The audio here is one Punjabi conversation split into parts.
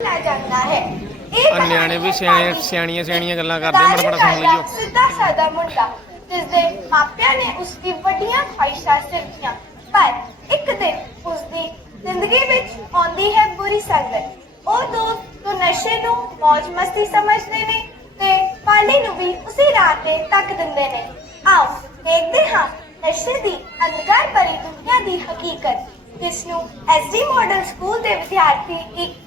ਲੈ ਜਾਂਦਾ ਹੈ। ਇਹ ਆ ਨਿਆਣੇ ਵੀ ਸਿਆਣੇ ਸਿਆਣੀਆਂ ਸਿਆਣੀਆਂ ਗੱਲਾਂ ਕਰਦੇ ਮੜ ਮੜ ਸੁਣ ਲਈਓ। ਸਿੱਧਾ ਸਾਦਾ ਮੁੰਡਾ ਜਿਸ ਦੇ ਮਾਪਿਆਂ ਨੇ ਉਸ ਦੀ ਵੱਡੀਆਂ ਖਾਹਿਸ਼ਾਂ ਸਿਰਜੀਆਂ ਪਰ ਇੱਕ ਦਿਨ ਉਸ ਦੀ ਜ਼ਿੰਦਗੀ ਵਿੱਚ ਆਉਂਦੀ ਹੈ ਬੁਰੀ ਸੰਗਤ। ਉਹ ਦੋਸਤ ਜੋ ਨਸ਼ੇ ਨੂੰ ਮौज ਮਸਤੀ ਸਮਝਦੇ ਨੇ ਤੇ ਪਾਲੀ ਨੂੰ ਵੀ ਉਸੇ ਰਾਹ ਤੇ ਤੱਕ ਦਿੰਦੇ ਨੇ। ਆਓ ਦੇਖਦੇ ਹਾਂ ਨਸ਼ੇ ਦੀ ਅੰਧਕਾਰ ਭਰੀ ਦੁਨੀਆ ਦੀ ਹਕੀਕਤ ਜਿਸ ਨੂੰ ਐਸਡੀ ਮਾਡਲ ਸਕੂਲ ਦੇ ਵਿਦਿਆਰਥੀ ਇੱਕ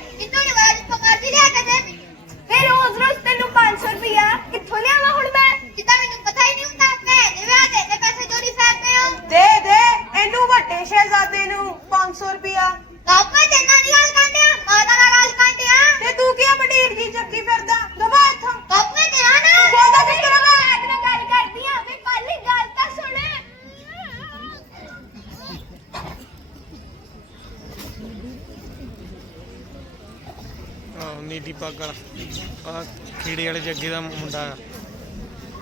ਪੱਗ ਵਾਲਾ। ਆ ਖੀੜੇ ਵਾਲੇ ਜੱਗੇ ਦਾ ਮੁੰਡਾ ਆ।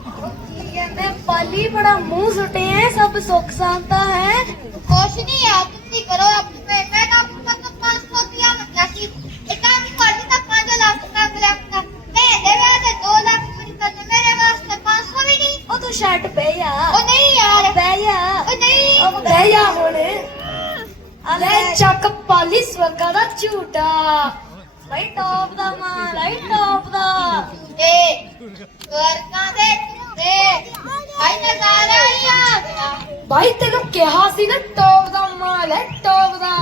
ਕਹਿੰਦੇ ਪਾਲੀ ਬੜਾ ਮੂੰਹ ਸੁਟੇ ਹੈ ਸਭ ਸੁੱਖ ਸ਼ਾਂਤਾ ਹੈ। ਕੁਛ ਨਹੀਂ ਆ ਤੁਸੀਂ ਕਰੋ ਆਪਣੇ ਮੈਂ ਤਾਂ ਕੋਲ 500 ਰੁਪਇਆ ਮੰਗਿਆ ਸੀ। ਇਦਾਂ ਵੀ ਕਰਦੀ ਤਾਂ 5 ਲੱਖ ਲਿਆ ਹੁੰਦਾ ਮੈਂ ਦੇ ਵਿਆਹ ਦੇ 2 ਲੱਖ ਮੇਰੀ ਤਾਂ ਮੇਰੇ ਵਾਸਤੇ 500 ਵੀ ਨਹੀਂ। ਉਹ ਤੂੰ ਸ਼ਰਟ ਪੈ ਜਾ। ਉਹ ਨਹੀਂ ਯਾਰ। ਬਹਿ ਜਾ। ਉਹ ਨਹੀਂ। ਉਹ ਬਹਿ ਜਾ ਹੁਣ। ਲੈ ਚੱਕ ਪਾਲੀ ਸਵਰਗਾ ਦਾ ਝੂਟਾ। ਬਈ ਟੌਪ ਦਾ ਮਾਲ ਆਈ ਟੌਪ ਦਾ ਤੇ ਵਰਕਾਂ ਦੇ ਤੇ ਭਾਈ ਨਜ਼ਾਰਾ ਹੀ ਆ ਗਿਆ ਭਾਈ ਤੈਨੂੰ ਕਿਹਾ ਸੀ ਨਾ ਟੌਪ ਦਾ ਮਾਲ ਹੈ ਟੌਪ ਦਾ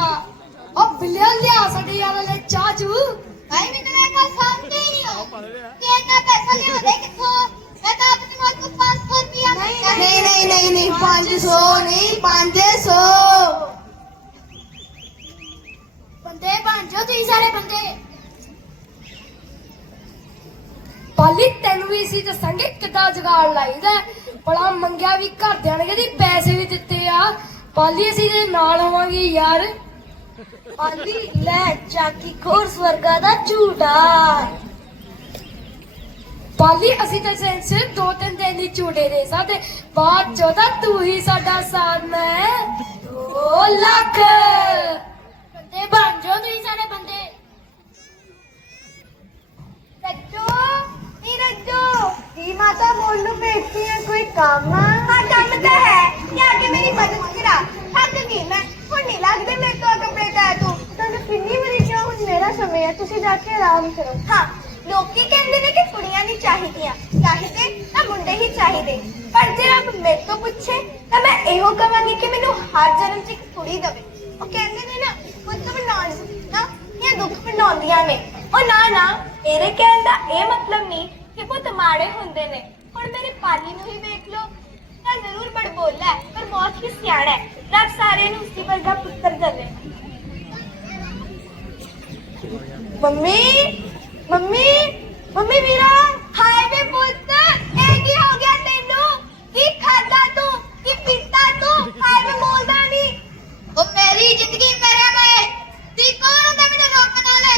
ਉਹ ਬਿੱਲਿਆ ਲਿਆ ਸਾਡੇ ਯਾਰ ਲੈ ਚਾਚੂ ਭਾਈ ਮੈਨੂੰ ਇਹ ਗੱਲ ਸਮਝ ਹੀ ਨਹੀਂ ਆ ਕਿ ਇੰਨਾ ਪੈਸਾ ਲਿਆਉਂਦੇ ਕਿੱਥੋਂ ਮੈਂ ਤਾਂ ਆਪਣੀ ਮੌਤ ਨੂੰ 500 ਰੁਪਇਆ ਮੰਗਿਆ ਸੀ। ਨਹੀਂ ਨਹੀਂ ਨਹੀਂ ਨਹੀਂ 500 ਨਹੀਂ 500 ਬੰਦੇ ਬਣ ਜਾਓ ਤੁਸੀਂ ਸਾਰੇ ਬੰਦੇ ਪਾਲੀ, ਤੈਨੂੰ ਵੀ ਸੀ ਦੱਸਾਂਗੇ ਕਿੱਦਾਂ ਜਗਾੜ ਲਾਈਦਾ ਹੈ। ਮੰਗਿਆ ਵੀ ਘਰਦਿਆਂ ਨੇ ਕਹਿੰਦੀ ਪੈਸੇ ਵੀ ਦਿੱਤੇ ਆ। ਪਾਲੀ, ਅਸੀਂ ਦੇ ਨਾਲ ਹੋਵਾਂਗੇ ਯਾਰ। ਪਾਲੀ, ਲੈ, ਚਾਕੀ ਖੋਰ ਸਵਰਗਾ ਦਾ ਝੂਟਾ। ਪਾਲੀ, ਅਸੀਂ ਤਾਂ ਸੈਂਸ ਦੋ ਤਿੰਨ ਦਿਨ ਦੀ ਝੂਟੇ ਦੇ ਸਕਦੇ। ਬਾਅਦ ਚੋਂ ਤਾਂ ਤੂੰ ਹੀ ਸਾਡਾ ਸਾਧਨਾ ਹੈ 2 ਲੱਖ। ਬੰਦੇ ਬਣ ਜਾਓ ਤੁਸੀਂ ਸਾਰੇ ਬੰਦੇ। ਰੱਜੋ ਨੀ ਰੱਜੋ। ਕੀ ਮਾਤਾ ਮੋਲ ਨੂੰ ਭੇਜਤੀ ਹੈ ਕੋਈ ਕੰਮ ਹਾਂ ਕੰਮ ਤਾਂ ਹੈ। ਕਿ ਆਗੇ ਮੇਰੀ ਮਦਦ ਕਰਾ। ਥੱਕ ਗਈ ਮੈਂ ਹੁਣ ਨਹੀਂ ਲੱਗਦੇ ਮੇਰੇ ਤੋਂ ਕੱਪੜੇ ਤੈ ਤੂੰ। ਤੁਹਾਨੂੰ ਕਿੰਨੀ ਵਾਰੀ ਕਿਹਾ ਹੁਣ ਮੇਰਾ ਸਮੇਂ ਹੈ ਤੁਸੀਂ ਜਾ ਕੇ ਆਰਾਮ ਕਰੋ। ਹਾਂ ਲੋਕੀ ਕਹਿੰਦੇ ਨੇ ਕਿ ਕੁੜੀਆਂ ਨਹੀਂ ਚਾਹੀਦੀਆਂ। ਚਾਹੀਦੇ ਤਾਂ ਮੁੰਡੇ ਹੀ ਚਾਹੀਦੇ। ਪਰ ਜੇ ਰੱਬ ਮੇਰੇ ਤੋਂ ਪੁੱਛੇ ਤਾਂ ਮੈਂ ਇਹੋ ਕਹਾਂਗੀ ਕਿ ਮੈਨੂੰ ਹਰ ਜਨਮ 'ਚ ਇੱਕ ਕੁੜੀ ਦੇਵੇ। ਉਹ ਕਹਿੰਦੇ ਨੇ ਨਾ ਪੁੱਤ ਬਣਾਉਣ ਨਾ ਇਹ ਦੁੱਖ ਬਣਾਉਂਦੀਆਂ ਨੇ। ਉਹ ਨਾ ਨਾ ਮੇਰੇ ਕਹਿਣ ਦਾ ਇਹ ਮਤਲਬ ਨਹੀਂ ਕਿ ਪੁੱਤ ਮਾੜੇ ਹੁੰਦੇ ਨੇ। ਹੁਣ ਮੇਰੇ ਪਾਲੀ ਨੂੰ ਹੀ ਵੇਖ ਲੋ ਤਾਂ ਜ਼ਰੂਰ ਬੜਬੋਲਾ ਹੈ, ਪਰ ਮੌਤ ਹੀ ਸਿਆਣਾ ਹੈ? ਰੱਬ ਸਾਰਿਆਂ ਨੂੰ ਉਸਦੀ ਵਰਗਾ ਪੁੱਤਰ ਦੇਵੇ। ਮੰਮੀ ਮੰਮੀ ਮੰਮੀ ਵੀਰਾ ਹਾਏ ਵੇ ਪੁੱਤ ਇਹ ਕੀ ਹੋ ਗਿਆ ਤੈਨੂੰ ਕੀ ਖਾਦਾ ਤੂੰ ਕੀ ਪੀਤਾ ਤੂੰ ਹਾਏ ਵੇ ਬੋਲਦਾ ਨਹੀਂ ਉਹ ਮੇਰੀ ਜ਼ਿੰਦਗੀ ਮੇਰੇ ਮੈਂ ਤੀ ਕੌਣ ਹੁੰਦਾ ਮੈਨੂੰ ਰੋਕਣ ਵਾਲੇ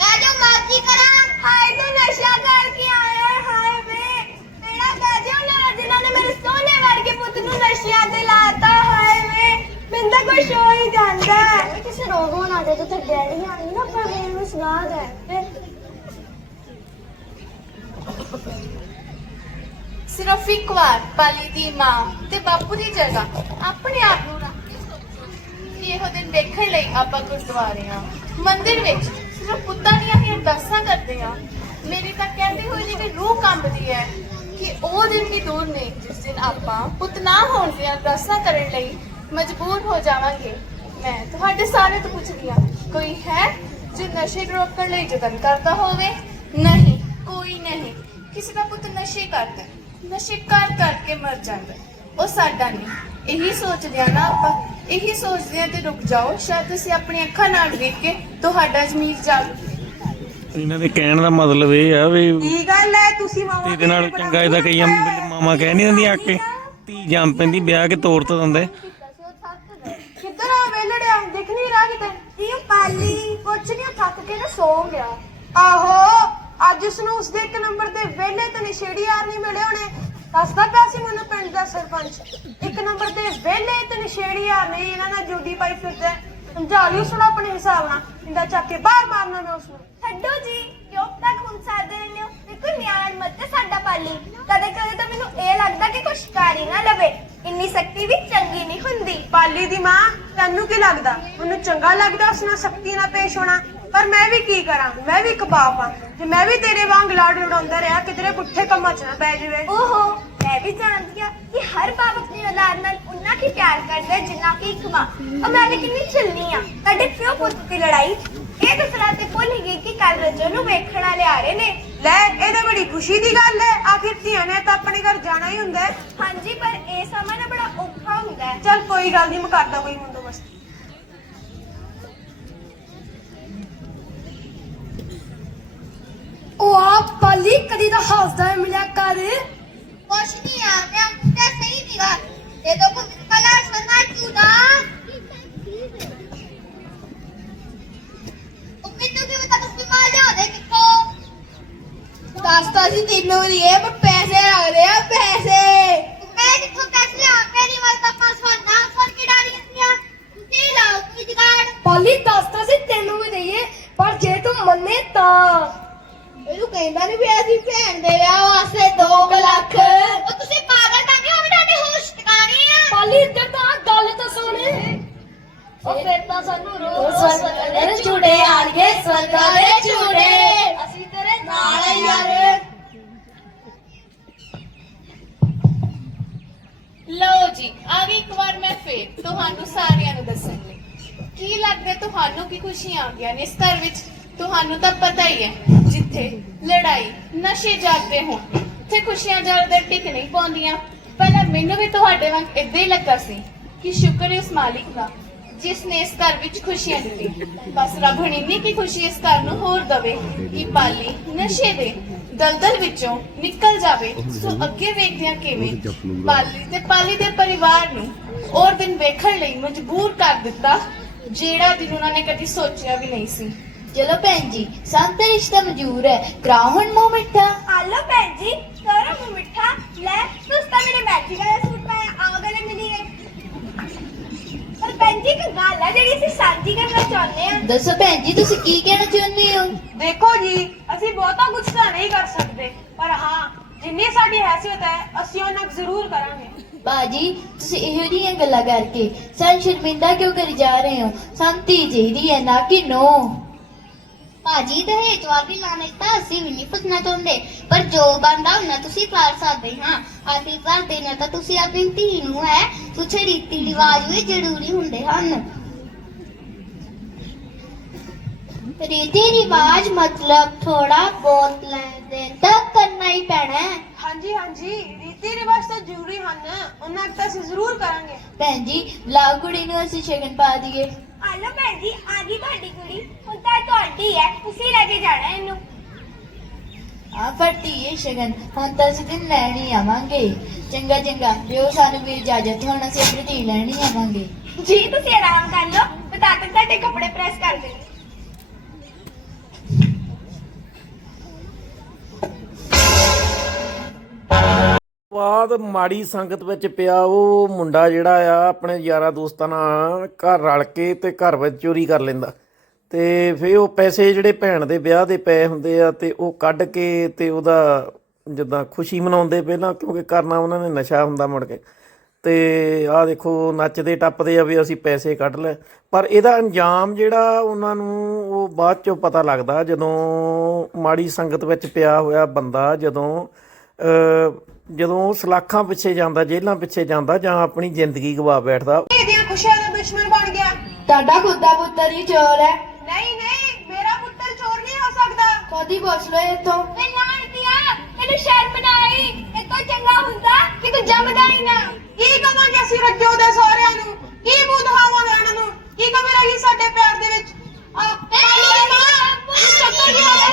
ਮੈਂ ਜੋ ਮਰਜ਼ੀ ਕਰਾਂ ਹਾਏ ਤੂੰ ਨਸ਼ਾ ਕਰਕੇ ਆਇਆ ਹੈ, ਹਾਏ ਵੇ ਮੇਰਾ ਗਾਜੋ ਨਾ ਜਿਨ੍ਹਾਂ ਨੇ ਮੇਰੇ ਸੋਨੇ ਵਰਗੇ ਪੁੱਤ ਨੂੰ ਨਸ਼ਿਆਂ ਤੇ ਲਾਤਾ ਹਾਏ ਵੇ ਮੈਨੂੰ ਤਾਂ ਕੁਛ ਹੋ ਹੀ ਜਾਂਦਾ ਹੈ। ਕਿਸੇ ਰੋਗੋਂ ਨਾ ਡੈਡੀ ਆਣੀ ਨਾ, ਪਰ ਮੈਨੂੰ ਸਵਾਦ ਹੈ ਸਿਰਫ ਇੱਕ ਵਾਰ ਪਾਲੀ ਦੀ ਮਾਂ ਤੇ ਬਾਪੂ ਦੀ ਜਗ੍ਹਾ ਆਪਣੇ ਆਪ ਨੂੰ ਰੱਖ ਕੇ ਸੋਚੋ ਕਿ ਇਹੋ ਦਿਨ ਦੇਖਣ ਲਈ ਆਪਾਂ ਗੁਰਦੁਆਰੇ ਆ ਮੰਦਿਰ ਵਿੱਚ ਸਿਰਫ ਪੁੱਤਾਂ ਦੀਆਂ ਹੀ ਅਰਦਾਸਾਂ ਕਰਦੇ ਆ ਮੇਰੀ ਤਾਂ ਕਹਿੰਦੇ ਹੋਏ ਜੀ ਕਿ ਰੂਹ ਕੰਬਦੀ ਹੈ ਕਿ ਉਹ ਦਿਨ ਵੀ ਦੂਰ ਨੇ ਜਿਸ ਦਿਨ ਆਪਾਂ ਪੁੱਤ ਨਾ ਹੋਣ ਦੀਆਂ ਅਰਦਾਸਾਂ ਕਰਨ ਲਈ ਮਜਬੂਰ ਹੋ ਜਾਵਾਂਗੇ। ਮੈਂ ਤੁਹਾਡੇ ਸਾਰੇ ਤੋਂ ਪੁੱਛਦੀ ਹਾਂ ਕੋਈ ਹੈ ਜੋ ਨਸ਼ੇ ਨੂੰ ਰੋਕਣ ਲਈ ਯਤਨ ਕਰਦਾ ਹੋਵੇ? ਨਹੀਂ ਕੋਈ ਨਹੀਂ। ਕਿਸੇ ਦਾ ਪੁੱਤ ਨਸ਼ੇ ਕਰਦਾ। ਨਸ਼ੇ ਕਰ ਕਰਕੇ ਮਰ ਜਾਂਦਾ। ਉਹ ਸਾਡਾ ਨਹੀਂ। ਇਹੀ ਸੋਚਦੇ ਆ ਨਾ ਆਪਾਂ। ਇਹੀ ਸੋਚਦੇ ਆ ਤੇ ਰੁਕ ਜਾਓ ਸ਼ਾਇਦ ਤੁਸੀਂ ਆਪਣੀ ਅੱਖਾਂ ਨਾਲ ਵੇਖ ਕੇ ਤੁਹਾਡਾ ਜ਼ਮੀਰ ਜਾਗ ਇਹਨਾਂ ਦੇ ਕਹਿਣ ਦਾ ਮਤਲਬ ਇਹ ਆ ਵੀ ਕੀ ਗੱਲ ਹੈ? ਤੁਸੀਂ ਮਾਵਾ ਇਹਦੇ ਨਾਲ ਚੰਗਾ ਇਹਦਾ ਕਈ ਮਾਮਾ ਕਹਿ ਨਹੀਂ ਦਿੰਦੀ ਆ ਕੇ। ਧੀ ਜੰਮ ਪੈਂਦੀ ਵਿਆਹ ਕੇ ਤੋਰ ਤਾਂ ਦਿੰਦੇ ਕਿੱਧਰ ਆ ਵੇਲੜਿਆ ਦਿਖ ਨਹੀਂ ਰਿਹਾ ਪਾਲੀ ਕੁਛ ਨਹੀਂ ਥੱਕ ਕੇ ਨਾ ਸੌ ਗਿਆ। ਆਹੋ ਅੱਜ ਉਸ ਨੂੰ ਉਸਦੇ ਇੱਕ ਨੰਬਰ ਤੇ ਵੇਲੇ ਤੇ ਨਸ਼ੇੜੀ ਯਾਰ ਨਹੀਂ ਮਿਲੇ ਹੋਣੇ। ਦੱਸਦਾ ਪਿਆ ਸੀ ਮੈਨੂੰ ਪਿੰਡ ਦਾ ਸਰਪੰਚ। ਇੱਕ ਨੰਬਰ ਤੇ ਵੇਲੇ ਤੇ ਨਸ਼ੇੜੀ ਯਾਰ ਨੇ ਇਹਨਾਂ ਨਾਲ ਜੋੜੀ ਪਾਈ ਫਿਰਦਾ ਹੈ। ਸਮਝਾ ਲਿਓ ਸੁਣਾ ਆਪਣੇ ਹਿਸਾਬ ਨਾਲ ਇੰਦਾ ਚੱਕ ਕੇ ਬਾਹਰ ਮਾਰਨਾ ਮੈਂ ਉਸ ਨੂੰ ਛੱਡੋ ਜੀ ਕਿਉਂ? ਤੱਕ ਹੁਣ ਸਾਦੇ ਰਹਿੰਦੇ ਹੋ। ਦੇਖੋ ਨਿਆਣ ਮਤ ਤੇ ਸਾਡਾ ਪਾਲੀ। ਕਦੇ ਕਦੇ ਤਾਂ ਮੈਨੂੰ ਇਹ ਲੱਗਦਾ ਕਿ ਕੁਛ ਕਰ ਹੀ ਨਾ ਲਵੇ। ਇੰਨੀ ਸ਼ਕਤੀ ਵੀ ਚੰਗੀ ਨਹੀਂ ਹੁੰਦੀ। ਪਾਲੀ ਦੀ ਮਾਂ ਤੈਨੂੰ ਕੀ ਲੱਗਦਾ? ਉਹਨੂੰ ਚੰਗਾ ਲੱਗਦਾ ਉਸ ਨਾਲ ਸਖਤੀ ਨਾਲ ਪੇਸ਼ ਹੋਣਾ। ਪਰ ਮੈਂ ਵੀ ਕੀ ਕਰਾਂ? ਮੈਂ ਵੀ ਇੱਕ ਬਾਪ ਆ ਜੇ ਮੈਂ ਵੀ ਤੇਰੇ ਵਾਂਗ ਲਾਡ ਉਡਾਉਂਦਾ ਰਿਹਾ ਕਿਧਰੇ ਪੁੱਠੇ ਕੰਮਾਂ 'ਚ ਨਾ ਪੈ ਜਾਵੇ। ਓਹੋ ਮੈਂ ਵੀ ਜਾਣਦੀ ਹਾਂ ਕਿ ਹਰ ਬਾਪ ਆਪਣੀ ਔਲਾਦ ਨਾਲ ਉਨਾ ਹੀ ਪਿਆਰ ਕਰਦਾ ਹੈ ਜਿੰਨਾ ਕਿ ਇੱਕ ਮਾਂ ਉਹ ਮੈਂ ਵੀ ਕਿੰਨੀ ਚੱਲਨੀ ਆ ਤੁਹਾਡੇ ਪਿਓ ਪੁੱਤ ਦੀ ਲੜਾਈ ਇਹ ਦੱਸਣਾ ਤੇ ਭੁੱਲ ਗਈ ਕਿ ਕੱਲ ਰਜੋ ਨੂੰ ਵੇਖਣ ਵਾਲੇ ਆ ਰਹੇ ਨੇ। ਲੈ ਇਹ ਤਾਂ ਬੜੀ ਖੁਸ਼ੀ ਦੀ ਗੱਲ ਹੈ। ਆਖਿਰ ਧੀਆਂ ਨੇ ਤਾਂ ਆਪਣੇ ਘਰ ਜਾਣਾ ਹੀ ਹੁੰਦਾ ਹੈ। ਹਾਂਜੀ ਪਰ ਇਹ ਸਮਾਂ ਨਾ ਬੜਾ ਔਖਾ ਹੁੰਦਾ ਹੈ। ਚੱਲ ਕੋਈ ਗੱਲ ਨਹੀਂ ਮੈਂ ਕਰਦਾ ਕੋਈ ਬੰਦੋਬਸਤ। ਉਹ ਆ ਪਾਲੀ ਕਦੀ ਤਾਂ ਹੱਸਦਾ ਮਿਲਿਆ ਕਰ ਕੁਛ ਨਹੀਂ ਆ ਮੈਂ ਤੇ ਸਹੀ ਦੀਗਾ ਇਹ ਤਾਂ ਤੈਨੂੰ ਵੀ ਇਹ ਪਰ ਪੈਸੇ ਲੱਗਦੇ ਆ ਪੈਸੇ। ਮੈਂ ਕਿੱਥੋਂ ਪੈਸੇ ਲਿਆ ਮੇਰੀ ਵਾਰ ਤਾਂ ਪਾਸ ਹੋਣ ਨਾ ਸੁਣ ਕੇ ਡਾਰੀ ਹੁੰਦੀਆਂ ਤੁਸੀਂ ਲਾਓ ਕੋਈ ਜਗਾੜ। ਪਾਲੀ ਦੱਸਤਾ ਸੀ ਤੈਨੂੰ ਵੀ ਦਈਏ ਪਰ ਜੇ ਤੂੰ ਮੰਨੇ ਤਾਂ। ਇਹਨੂੰ ਕਹਿੰਦਾ ਨਹੀਂ ਪਿਆ ਸੀ ਭੈਣ ਦੇ ਵਿਆਹ ਵਾਸਤੇ 2 ਲੱਖ। ਉਹ ਤੁਸੀਂ ਪਾਗਲ ਤਾਂ ਨਹੀਂ ਹੋਵੇ ਤੁਹਾਡੇ ਹੋਸ਼ ਟਿਕਾਣੇ ਆ। ਪਾਲੀ ਇੱਧਰ ਤਾਂ ਗੱਲ ਤਾਂ ਸੁਣ। ਉਹ ਫਿਰ ਤਾਂ ਸਾਨੂੰ ਰੋਜ਼ ਸਵਰਗਾਂ ਦੇ ਝੂੜੇ ਆਣਗੇ ਸਵਰਗਾਂ ਦੇ ਝੂੜੇ ਅਸੀਂ ਤੇਰੇ ਨਾਲ ਆ ਯਾਰ ਲਓ ਜੀ ਆ ਗਈ ਇੱਕ ਵਾਰ ਮੈਂ ਫੇਰ ਤੁਹਾਨੂੰ ਸਾਰਿਆਂ ਨੂੰ ਦੱਸਣ ਲਈ। ਕੀ ਲੱਗਦਾ ਤੁਹਾਨੂੰ ਕੀ ਖੁਸ਼ੀਆਂ ਆ ਨੇ? ਇਸ ਘਰ ਵਿੱਚ ਤੁਹਾਨੂੰ ਤਾਂ ਪਤਾ ਹੀ ਹੈ, ਜਿੱਥੇ ਲੜਾਈ, ਨਸ਼ੇ ਜਾਗਦੇ ਹੋਣ, ਉੱਥੇ ਖੁਸ਼ੀਆਂ ਜਲਦੇ ਟਿਕ ਨਹੀਂ ਪਾਉਂਦੀਆਂ। ਪਹਿਲਾਂ ਮੈਨੂੰ ਵੀ ਤੁਹਾਡੇ ਵਾਂਗ ਏਦਾਂ ਹੀ ਲੱਗਾ ਸੀ ਕਿ ਸ਼ੁਕਰ ਹੈ ਉਸ ਮਾਲਿਕ ਦਾ ਜਿਸ ਨੇ ਇਸ ਘਰ ਵਿੱਚ ਖੁਸ਼ੀਆਂ ਦਿੱਤੀ ਬਸ ਰੱਬ ਹੁਣ ਇੰਨੀ ਕੀ ਖੁਸ਼ੀ ਇਸ ਘਰ ਨੂੰ ਹੋਰ ਦਵੇ ਕਿ ਪਾਲੀ ਨਸ਼ੇ ਦੇ ਦਲਦਲ ਵਿੱਚੋਂ ਨਿਕਲ ਜਾਵੇ। ਸੋ ਅੱਗੇ ਵੇਖਦਿਆਂ ਕਿਵੇਂ ਪਾਲੀ ਤੇ ਪਾਲੀ ਦੇ ਪਰਿਵਾਰ ਨੂੰ ਔਰ ਦਿਨ ਵੇਖਣ ਲਈ ਮਜਬੂਰ ਕਰ ਦਿੱਤਾ ਜਿਹੜਾ ਦਿਨ ਉਹਨਾਂ ਨੇ ਕਦੀ ਸੋਚਿਆ ਵੀ ਨਹੀਂ ਸੀ। ਚਲੋ ਭੈਣ ਜੀ ਸੰਤ ਰਿਸ਼ਤਾ ਮਨਜ਼ੂਰ ਹੈ। ਕਰਾਓ ਹੁਣ ਮੂੰਹ ਮਿੱਠਾ। ਆਲੋ ਭੈਣ ਜੀ ਕਰੋ ਮੂੰਹ ਮਿੱਠਾ। ਲੈ ਤੁਸੀਂ ਤਾਂ ਮੇਰੇ ਮੈਚਿੰਗ ਵਾਲਾ ਸੂਟ ਪਾਇਆ ਆ ਗਲੇ ਮਿਲੀ ਹੈ। ਪਰ ਭੈਣ ਜੀ ਇੱਕ ਗੱਲ ਹੈ ਜਿਹੜੀ ਅਸੀਂ ਸਾਂਝੀ ਕਰਨਾ ਚਾਹੁੰਦੇ ਆ ਦੱਸੋ ਭੈਣ ਜੀ ਤੁਸੀਂ ਕੀ ਕਹਿਣਾ ਚਾਹੁੰਦੇ ਹੋ? ਦੇਖੋ ਜੀ ਅਸੀਂ ਬਹੁਤਾ ਕੁਝ ਤਾਂ ਨਹੀਂ ਕਰ ਸਕਦੇ। ਪਰ ਹਾਂ ਜਿੰਨੀ ਸਾਡੀ ਹੈਸੀਅਤ ਹੈ ਅਸੀਂ ਉਹਨਾਂ ਜ਼ਰੂਰ ਕਰਾਂਗੇ। ਬਾਜੀ ਤੁਸੀਂ ਇਹੋ ਜਿਹੀਆਂ ਗੱਲਾਂ ਕਰਕੇ ਸਾਨੂੰ ਸ਼ਰਮਿੰਦਾ ਕਿਉਂ ਕਰੀ ਜਾ ਰਹੇ ਹੋ? ਸੰਤੀ ਚਾਹੀਦੀ ਹੈ, ਨਾ ਕਿ ਨੋ ਭਾਜੀ ਦਹੇਜ ਵਾਲੀ ਲਾਣੇ ਤਾਂ ਅਸੀਂ ਵੀ ਨਹੀਂ ਫਸਣਾ ਚਾਹੁੰਦੇ, ਪਰ ਜੋ ਬੰਦਾ ਹੁੰਦਾ ਤੁਸੀਂ ਕਰ ਸਕਦੇ ਹਾਂ। ਆਦੀ ਘਰ ਦੇ ਤਾਂ ਤੁਸੀਂ ਆਪਣੀ ਧੀ ਨੂੰ ਹੈ ਕੁਛ ਰੀਤੀ ਰਿਵਾਜ ਵੀ ਜ਼ਰੂਰੀ ਹੁੰਦੇ ਹਨ। ਰੀਤੀ ਰਿਵਾਜ ਮਤਲਬ ਥੋੜਾ ਬਹੁਤ ਲੈਣ ਦੇਣ ਤਾਂ ਕਰਨਾ ਹੀ ਪੈਣਾ ਹੈ। ਹਾਂਜੀ ਹਾਂਜੀ। ਰੀਤੀ ਰਿਵਾਜ ਤਾਂ ਜ਼ਰੂਰੀ ਹਨ। ਉਹਨਾਂ ਤਾਂ ਅਸੀਂ ਜ਼ਰੂਰ ਕਰਾਂਗੇ। ਭੈਣ ਜੀ ਲਾਓ ਕੁੜੀ ਨੂੰ ਅਸੀਂ ਸ਼ਗਨ ਪਾ ਦਈਏ। ਆਲੋ ਭੈਣ ਜੀ ਆ ਗਈ ਤੁਹਾਡੀ ਕੁੜੀ। ਹੁਣ ਤਾਂ ਤੁਹਾਡੀ ਹੈ। ਤੁਸੀਂ ਲੈ ਕੇ ਜਾਣਾ ਇਹਨੂੰ। ਆ ਫੜਤੀ ਇਹ ਸ਼ਗਨ। ਹੁਣ ਤਾਂ ਅਸੀਂ ਦਿਨ ਲੈਣੀ ਆਵਾਂਗੇ। ਚੰਗਾ ਚੰਗਾ। ਦਿਓ ਸਾਨੂੰ ਵੀ ਇਜਾਜ਼ਤ। ਹੁਣ ਅਸੀਂ ਆਪਣੀ ਧੀ ਲੈਣੀ ਆਵਾਂਗੇ। ਜੀ ਤੁਸੀਂ ਆਰਾਮ ਕਰ ਲਓ। ਮੈਂ ਤਾਂ ਤੱਕ ਤੁਹਾਡੇ ਕੱਪੜੇ ਪ੍ਰੈਸ ਕਰ ਦੇਣੀ ਬਾਅਦ ਮਾੜੀ ਸੰਗਤ ਵਿੱਚ ਪਿਆ ਉਹ ਮੁੰਡਾ ਜਿਹੜਾ ਆ, ਆਪਣੇ ਯਾਰਾਂ ਦੋਸਤਾਂ ਨਾਲ ਘਰ ਰਲ ਕੇ ਤੇ ਘਰ ਵਿੱਚ ਚੋਰੀ ਕਰ ਲੈਂਦਾ। ਤੇ ਫਿਰ ਉਹ ਪੈਸੇ ਜਿਹੜੇ ਭੈਣ ਦੇ ਵਿਆਹ ਦੇ ਪਏ ਹੁੰਦੇ ਆ ਤੇ ਉਹ ਕੱਢ ਕੇ ਤੇ ਉਹਦਾ ਜਿੱਦਾਂ ਖੁਸ਼ੀ ਮਨਾਉਂਦੇ ਪਹਿਲਾਂ, ਕਿਉਂਕਿ ਕਰਨਾ ਉਹਨਾਂ ਨੇ ਨਸ਼ਾ ਹੁੰਦਾ ਮੁੜ ਕੇ। ਤੇ ਆਹ ਦੇਖੋ, ਨੱਚਦੇ ਟੱਪਦੇ ਆ ਵੀ ਅਸੀਂ ਪੈਸੇ ਕੱਢ ਲੈ। ਪਰ ਇਹਦਾ ਅੰਜਾਮ ਜਿਹੜਾ ਉਹਨਾਂ ਨੂੰ ਉਹ ਬਾਅਦ ਚੋਂ ਪਤਾ ਲੱਗਦਾ ਜਦੋਂ ਮਾੜੀ ਸੰਗਤ ਵਿੱਚ ਪਿਆ ਹੋਇਆ ਬੰਦਾ, ਜਦੋਂ ਜਦੋਂ ਉਹ ਸਲਾਖਾਂ ਪਿੱਛੇ ਜਾਂਦਾ ਜੇਲ੍ਹਾਂ ਪਿੱਛੇ ਜਾਂਦਾ ਜਾਂ ਆਪਣੀ ਜ਼ਿੰਦਗੀ ਗਵਾ ਬੈਠਦਾ। ਇਹਦੀਆਂ ਖੁਸ਼ੀਆਂ ਦਾ ਦੁਸ਼ਮਣ ਬਣ ਗਿਆ। ਤੁਹਾਡਾ ਖੁਦਾ ਪੁੱਤਰ ਹੀ ਚੋਰ ਹੈ। ਨਹੀਂ ਨਹੀਂ ਮੇਰਾ ਪੁੱਤਰ ਚੋਰ ਨਹੀਂ ਹੋ ਸਕਦਾ। ਖੁਦ ਹੀ ਪੁੱਛ ਲਓ ਇੱਥੋਂ। ਇਹ ਲਾਣਤੀਆ ਇਹਨੂੰ ਸ਼ਰਮ ਨਾ ਆਈ। ਇਹ ਤੋਂ ਚੰਗਾ ਹੁੰਦਾ ਕਿ ਤੂੰ ਜੰਮਦਾ ਹੀ ਨਾ। ਕੀ ਕਵਾਂਗੇ ਅਸੀਂ ਰੱਜੋ ਦੇ ਸਾਰਿਆਂ ਨੂੰ? ਕੀ ਮੂੰਹ ਦਿਖਾਵਾਂਗੇ ਇਹਨਾਂ ਨੂੰ? ਕੀ ਕਮੀ ਰਹੀ ਸਾਡੇ ਪਿਆਰ ਦੇ ਵਿੱਚ? ਆ ਪਾਲੀ ਦੀ ਮਾਂ ਚੱਕਰ ਕੀ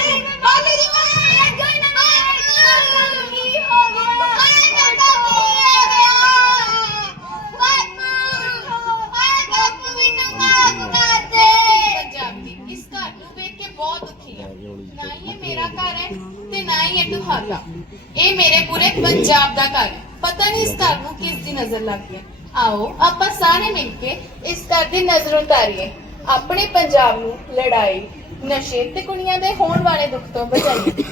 ਪੂਰੇ ਘਰ ਪਤਾ ਨਹੀਂ ਇਸ ਘਰ ਨੂੰ ਕਿਸ ਦੀ ਨਜ਼ਰ ਲੱਗ ਗਈ ਆਓ, ਆਪਾਂ ਸਾਰੇ ਮਿਲ ਕੇ ਇਸ ਘਰ ਦੀ ਨਜ਼ਰ ਉਤਾਰੀਏ। ਆਪਣੇ ਪੰਜਾਬ ਨੂੰ ਲੜਾਈ, ਨਸ਼ੇ ਤੇ ਕੁੜੀਆਂ ਦੇ ਹੋਣ ਵਾਲੇ ਦੁੱਖ ਤੋਂ ਬਚਾਈਏ।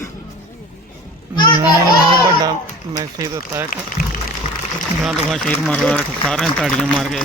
ਵੱਡਾ ਮੈਸੇਜ ਦਿੱਤਾ ਇੱਕ ਗਾਂ ਤੋਂ ਸ਼ੇਰ ਮਾਰ ਮਾਰ ਸਾਰਿਆਂ ਤਾੜੀਆਂ ਮਾਰ ਕੇ